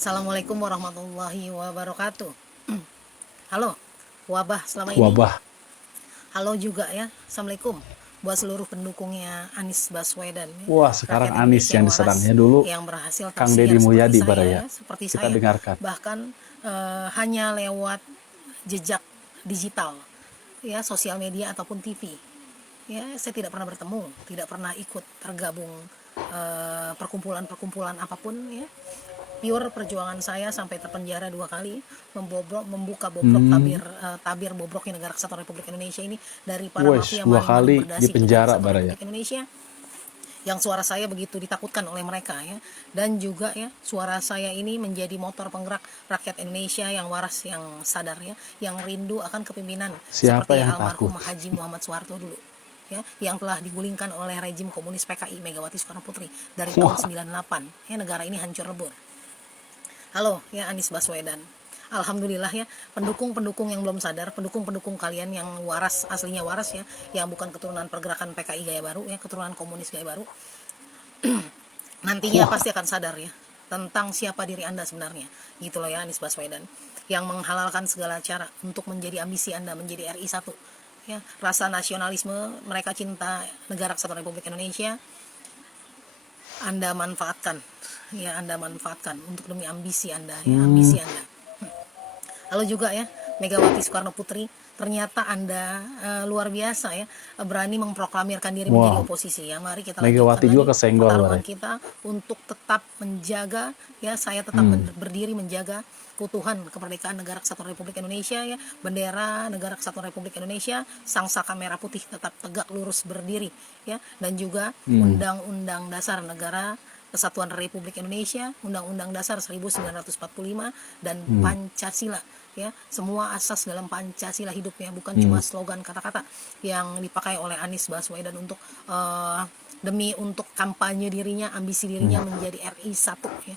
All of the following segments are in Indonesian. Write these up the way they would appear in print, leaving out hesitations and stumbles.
Assalamualaikum warahmatullahi wabarakatuh. Halo, wabah selama ini. Wabah. Halo juga ya, Assalamualaikum buat seluruh pendukungnya Anies Baswedan ya. Wah, sekarang Rakyat Anies Indonesia yang yang waras diserangnya dulu yang berhasil Kang tersiar Deddy seperti Mulyadi saya Baraya. ya, seperti Kita saya. dengarkan. Bahkan hanya lewat jejak digital ya, sosial media ataupun TV. Ya, saya tidak pernah bertemu, tidak pernah ikut tergabung perkumpulan-perkumpulan apapun ya. Pure perjuangan saya sampai terpenjara 2 kali, membuka bobrok Hmm, tabir bobroknya negara kesatuan Republik Indonesia ini dari para wes mafia dua maling-maling kali di berdasi di negara penjara kesatuan Baraya. Republik Indonesia, yang suara saya begitu ditakutkan oleh mereka ya, dan juga ya suara saya ini menjadi motor penggerak rakyat Indonesia yang waras, yang sadar ya, yang rindu akan kepemimpinan Siapa seperti yang takut? almarhum Haji Muhammad Soeharto dulu ya, yang telah digulingkan oleh rejim komunis PKI Megawati Soekarno Putri dari tahun Wah, 98 ya. Negara ini hancur lebur. Halo ya Anies Baswedan. Alhamdulillah ya, pendukung-pendukung yang belum sadar, pendukung-pendukung kalian yang waras, aslinya waras ya, yang bukan keturunan pergerakan PKI gaya baru ya, keturunan komunis gaya baru, nantinya wah, pasti akan sadar ya tentang siapa diri Anda sebenarnya. Gitu loh ya Anies Baswedan. Yang menghalalkan segala cara untuk menjadi ambisi Anda menjadi RI 1. Ya, rasa nasionalisme, mereka cinta negara kesatuan Republik Indonesia, Anda manfaatkan. Ya, Anda manfaatkan untuk demi ambisi Anda ya, hmm, ambisi Anda. Lalu juga ya, Megawati Soekarno Putri, ternyata Anda luar biasa ya, berani memproklamirkan diri menjadi wah. oposisi ya. Mari kita lanjutkan Megawati lagi juga kesenggol pertarungan Baraya. kita untuk tetap menjaga ya, saya tetap Hmm, berdiri menjaga keutuhan kemerdekaan negara kesatuan Republik Indonesia ya, bendera negara kesatuan Republik Indonesia, sangsaka merah putih tetap tegak lurus berdiri ya, dan juga hmm, Undang-Undang Dasar Negara Kesatuan Republik Indonesia, Undang-Undang Dasar 1945 dan hmm, Pancasila ya. Semua asas dalam Pancasila hidupnya, bukan hmm, cuma slogan kata-kata yang dipakai oleh Anies Baswedan untuk demi untuk kampanye dirinya, ambisi dirinya hmm, menjadi RI 1 ya,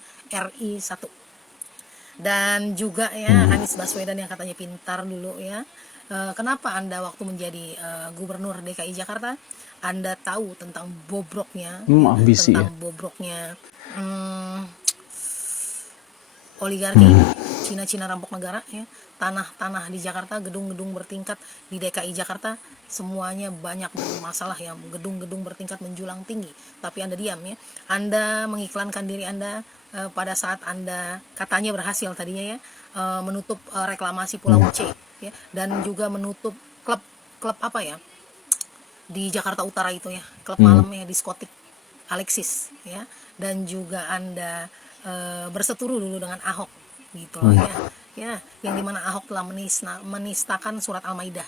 RI 1. Dan juga ya hmm, Anies Baswedan yang katanya pintar dulu ya. Kenapa Anda waktu menjadi gubernur DKI Jakarta, Anda tahu tentang bobroknya ya, ambisi ya. tentang bobroknya hmm, oligarki, Hmm, Cina-Cina rampok negara ya, tanah-tanah di Jakarta, gedung-gedung bertingkat di DKI Jakarta, semuanya banyak bermasalah ya, gedung-gedung bertingkat menjulang tinggi, tapi Anda diam ya. Anda mengiklankan diri Anda pada saat Anda katanya berhasil tadinya ya, menutup reklamasi Pulau hmm, C ya, dan juga menutup klub klub apa ya di Jakarta Utara itu ya, klub hmm, malam ya, diskotik Alexis ya, dan juga Anda berseteru dulu dengan Ahok gitu loh hmm, ya, ya, yang dimana Ahok telah menistakan surat Al-Maidah,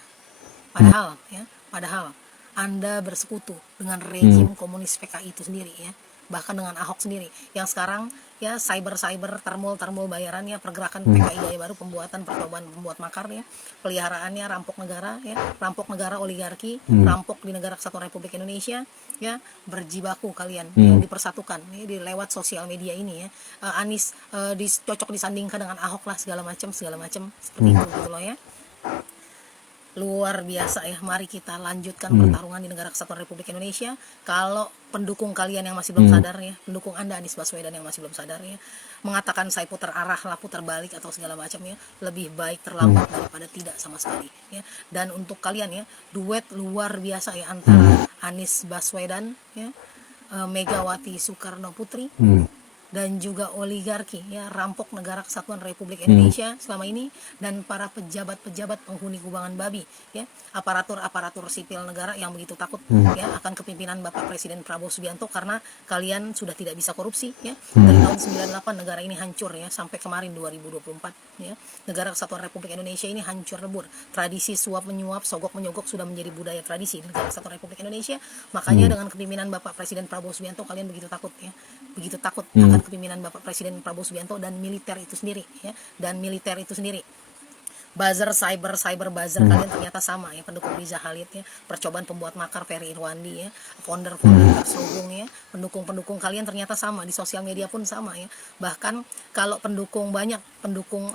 hmm, padahal Anda bersekutu dengan hmm, rejim komunis PKI itu sendiri ya, bahkan dengan Ahok sendiri yang sekarang ya cyber termul bayarannya, pergerakan hmm, PKI gaya baru, pembuatan percobaan membuat makar ya, peliharaannya rampok negara ya, rampok negara oligarki, hmm, rampok di negara kesatuan Republik Indonesia ya, berjibaku kalian ya, hmm, dipersatukan ya, di lewat sosial media ini ya. Anies dicocok disandingkan dengan Ahok lah, segala macam seperti hmm, itu gitu loh ya. Luar biasa ya, mari kita lanjutkan hmm, pertarungan di negara kesatuan Republik Indonesia. Kalau pendukung kalian yang masih belum hmm, sadar ya, pendukung Anda Anies Baswedan yang masih belum sadar ya, mengatakan saya putar arah lah, putar balik atau segala macam ya, lebih baik hmm, terlambat daripada tidak sama sekali ya. Dan untuk kalian ya, duet luar biasa ya antara hmm, Anies Baswedan ya, Megawati Soekarno Putri, hmm, dan juga oligarki ya, rampok negara kesatuan Republik hmm, Indonesia selama ini, dan para pejabat-pejabat penghuni kubangan babi ya, aparatur sipil negara yang begitu takut hmm, ya akan kepemimpinan Bapak Presiden Prabowo Subianto, karena kalian sudah tidak bisa korupsi ya. Dari hmm, tahun 98 negara ini hancur ya, sampai kemarin 2024 ya, negara kesatuan Republik Indonesia ini hancur lebur. Tradisi suap menyuap, sogok menyogok sudah menjadi budaya tradisi di negara kesatuan Republik Indonesia. Makanya hmm, dengan kepemimpinan Bapak Presiden Prabowo Subianto, kalian begitu takut ya, begitu takut hmm, akan kepemimpinan Bapak Presiden Prabowo Subianto dan militer itu sendiri ya, dan militer itu sendiri. buzzer cyber buzzer kalian ternyata sama ya, pendukung Riza Khalid ya, percobaan pembuat makar Ferry Irwandi ya, founder terselubung ya, pendukung kalian ternyata sama, di sosial media pun sama ya. Bahkan kalau pendukung banyak, pendukung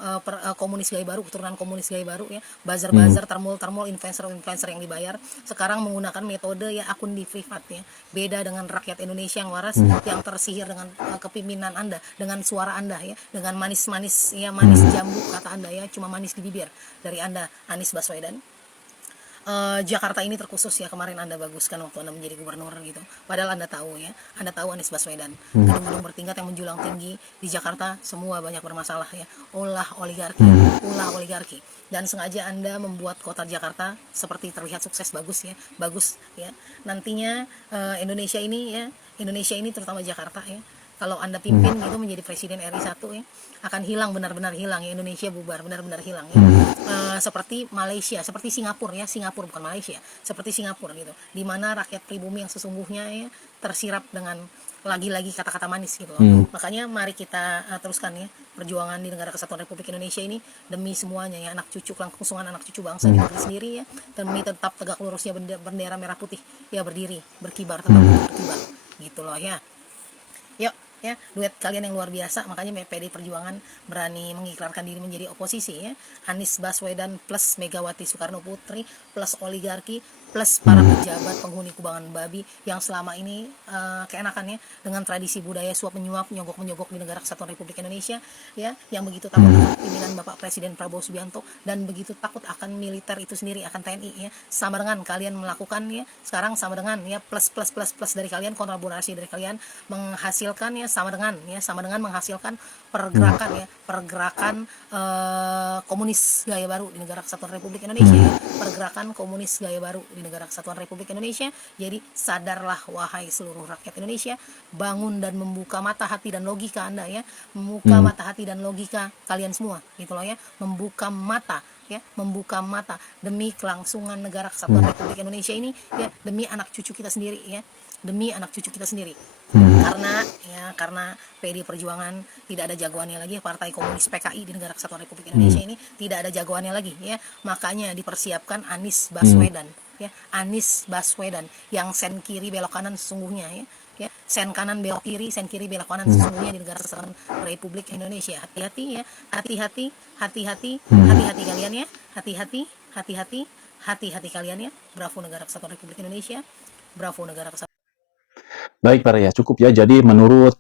komunis gaya baru, keturunan komunis gaya baru ya, buzzer termul influencer yang dibayar, sekarang menggunakan metode ya akun di privat ya. Beda dengan rakyat Indonesia yang waras, yang tersihir dengan kepemimpinan Anda, dengan suara Anda ya, dengan manis-manis ya, manis jambu kata Anda ya, cuma manis di bibir dari Anda, Anies Baswedan. Jakarta ini terkhusus ya, kemarin Anda baguskan waktu Anda menjadi gubernur gitu. Padahal Anda tahu ya, Anda tahu Anies Baswedan, gedung-gedung bertingkat yang menjulang tinggi di Jakarta semua banyak bermasalah ya. Ulah oligarki. Dan sengaja Anda membuat kota Jakarta seperti terlihat sukses, bagus ya. Nantinya Indonesia ini terutama Jakarta ya, kalau Anda pimpin gitu menjadi presiden RI 1 ya, akan hilang, benar-benar hilang ya, Indonesia bubar, benar-benar hilang ya. Seperti Malaysia, seperti Singapura ya, Singapura bukan Malaysia, seperti Singapura gitu, di mana rakyat pribumi yang sesungguhnya ya tersirap dengan lagi-lagi kata-kata manis gitu loh. Makanya mari kita teruskan ya perjuangan di Negara Kesatuan Republik Indonesia ini demi semuanya ya, anak cucu kelangsungan anak cucu bangsa di negeri sendiri ya, demi tetap tegak lurusnya bendera merah putih ya, berdiri, berkibar, tetap berkibar gitu loh ya. Yuk ya, duet kalian yang luar biasa, makanya PD Perjuangan berani mengikrarkan diri menjadi oposisi ya. Anies Baswedan plus Megawati Soekarno Putri plus oligarki plus para pejabat penghuni kubangan babi yang selama ini keenakannya dengan tradisi budaya suap menyuap, nyogok di Negara Kesatuan Republik Indonesia ya, yang begitu takut akan pimpinan Bapak Presiden Prabowo Subianto dan begitu takut akan militer itu sendiri, akan TNI ya. Sama dengan kalian melakukan ya sekarang, sama dengan ya plus dari kalian, kolaborasi dari kalian menghasilkan ya, sama dengan menghasilkan pergerakan komunis gaya baru di Negara Kesatuan Republik Indonesia ya. Pergerakan komunis gaya baru di Negara Kesatuan Republik Indonesia. Jadi sadarlah wahai seluruh rakyat Indonesia, bangun dan membuka mata hati dan logika Anda ya, membuka mata hati dan logika kalian semua gitu loh ya, membuka mata demi kelangsungan Negara Kesatuan Republik Indonesia ini ya, demi anak cucu kita sendiri ya, karena PD Perjuangan tidak ada jagoannya lagi, Partai Komunis PKI di Negara Kesatuan Republik Indonesia ini tidak ada jagoannya lagi ya. Makanya dipersiapkan Anies Baswedan ya, Anies Baswedan yang sen kiri belok kanan sesungguhnya ya, sen kanan belok kiri, sen kiri belok kanan sesungguhnya di Negara Kesatuan Republik Indonesia. Hati-hati ya, hati-hati kalian ya, hati-hati kalian ya. Bravo Negara Kesatuan Republik Indonesia, bravo Negara Kesatuan. Baik para ya, cukup ya. Jadi menurut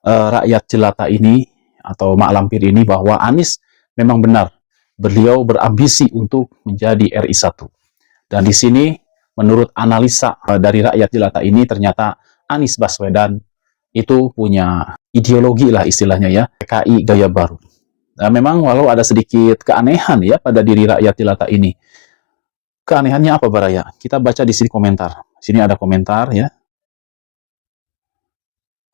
rakyat jelata ini atau Mak Lampir ini bahwa Anies memang benar, beliau berambisi untuk menjadi RI 1. Dan di sini menurut analisa dari rakyat jelata ini ternyata Anies Baswedan itu punya ideologi lah istilahnya ya, PKI gaya baru. Nah, memang walau ada sedikit keanehan ya pada diri rakyat jelata ini. Keanehannya apa Baraya? Kita baca di sini komentar. Sini ada komentar ya.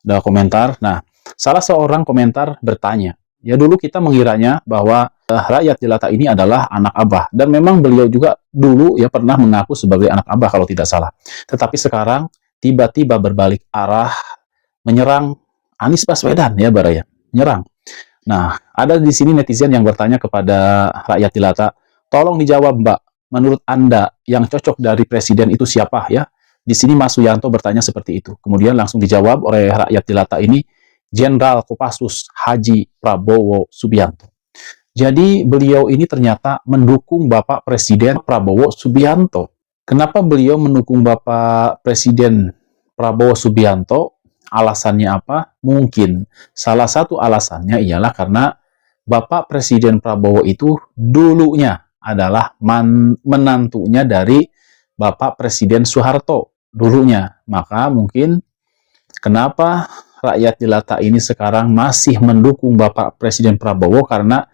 Ada komentar. Nah, salah seorang komentar bertanya, ya dulu kita mengiranya bahwa rakyat jelata ini adalah anak Abah, dan memang beliau juga dulu ya pernah mengaku sebagai anak Abah kalau tidak salah. Tetapi sekarang tiba-tiba berbalik arah menyerang Anies Baswedan ya Baraya, menyerang. Nah, ada di sini netizen yang bertanya kepada rakyat jelata, tolong dijawab Mbak, menurut Anda yang cocok dari presiden itu siapa ya? Di sini Mas Suyanto bertanya seperti itu. Kemudian langsung dijawab oleh rakyat jelata ini, Jenderal Kopassus Haji Prabowo Subianto. Jadi beliau ini ternyata mendukung Bapak Presiden Prabowo Subianto. Kenapa beliau mendukung Bapak Presiden Prabowo Subianto? Alasannya apa? Mungkin salah satu alasannya ialah karena Bapak Presiden Prabowo itu dulunya adalah menantunya dari Bapak Presiden Soeharto dulunya. Maka mungkin kenapa rakyat jelata ini sekarang masih mendukung Bapak Presiden Prabowo, karena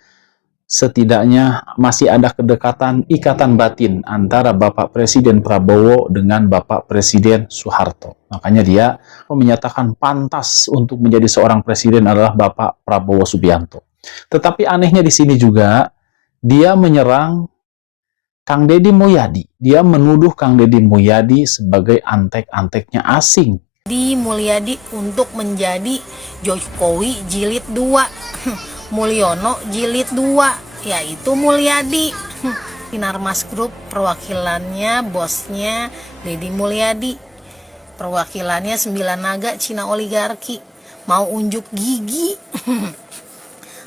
setidaknya masih ada kedekatan ikatan batin antara Bapak Presiden Prabowo dengan Bapak Presiden Soeharto. Makanya dia menyatakan pantas untuk menjadi seorang presiden adalah Bapak Prabowo Subianto. Tetapi anehnya di sini juga dia menyerang Kang Deddy Mulyadi. Dia menuduh Kang Deddy Mulyadi sebagai antek-anteknya asing. Deddy Mulyadi untuk menjadi Jokowi jilid 2. Mulyono jilid 2, yaitu Mulyadi. Sinarmas Group perwakilannya bosnya Deddy Mulyadi, perwakilannya 9 naga Cina oligarki, mau unjuk gigi.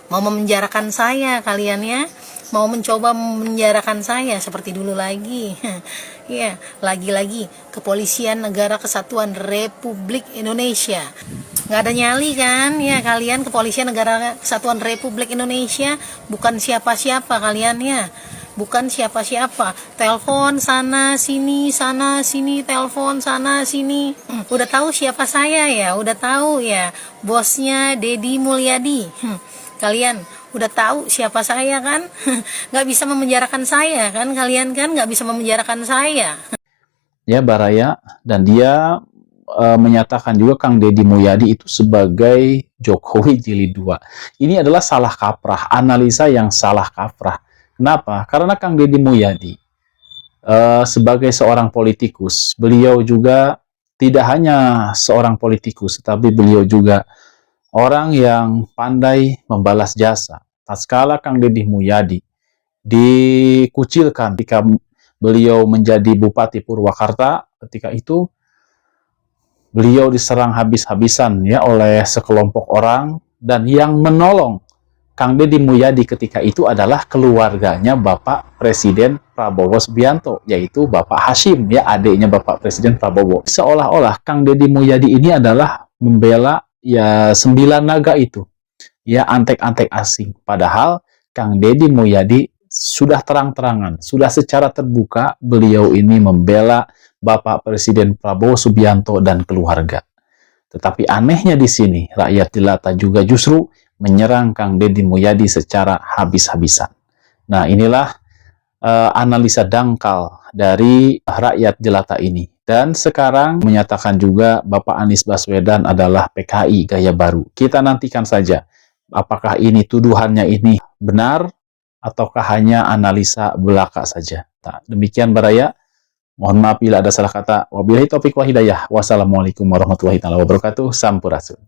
Mau memenjarakan saya kalian ya, mau mencoba memenjarakan saya seperti dulu lagi. Ya, lagi-lagi Kepolisian Negara Kesatuan Republik Indonesia. Nggak ada nyali kan ya kalian, Kepolisian Negara Kesatuan Republik Indonesia bukan siapa-siapa kalian ya, bukan siapa-siapa. Telepon sana sini, telepon sana sini. Udah tahu siapa saya ya, udah tahu ya, bosnya Deddy Mulyadi. Kalian udah tahu siapa saya kan? Nggak bisa memenjarakan saya kan, kalian kan nggak bisa memenjarakan saya. Ya, Baraya, dan dia menyatakan juga Kang Deddy Mulyadi itu sebagai Jokowi jilid 2. Ini adalah salah kaprah, analisa yang salah kaprah. Kenapa? Karena Kang Deddy Mulyadi sebagai seorang politikus, beliau juga tidak hanya seorang politikus, tetapi beliau juga orang yang pandai membalas jasa. Tatkala Kang Deddy Mulyadi dikucilkan ketika beliau menjadi Bupati Purwakarta, ketika itu beliau diserang habis-habisan ya oleh sekelompok orang, dan yang menolong Kang Deddy Mulyadi ketika itu adalah keluarganya Bapak Presiden Prabowo Subianto, yaitu Bapak Hashim, ya adiknya Bapak Presiden Prabowo. Seolah-olah Kang Deddy Mulyadi ini adalah membela ya 9 naga itu, ya antek-antek asing. Padahal Kang Deddy Mulyadi sudah terang-terangan, sudah secara terbuka beliau ini membela Bapak Presiden Prabowo Subianto dan keluarga. Tetapi anehnya di sini, rakyat jelata juga justru menyerang Kang Deddy Mulyadi secara habis-habisan. Nah, inilah analisa dangkal dari rakyat jelata ini. Dan sekarang menyatakan juga Bapak Anies Baswedan adalah PKI gaya baru. Kita nantikan saja apakah ini tuduhannya ini benar ataukah hanya analisa belaka saja. Nah, demikian Baraya. Mohon maaf bila ada salah kata. Wabillahi taufiq wal hidayah. Wassalamualaikum warahmatullahi wabarakatuh. Sampurasun.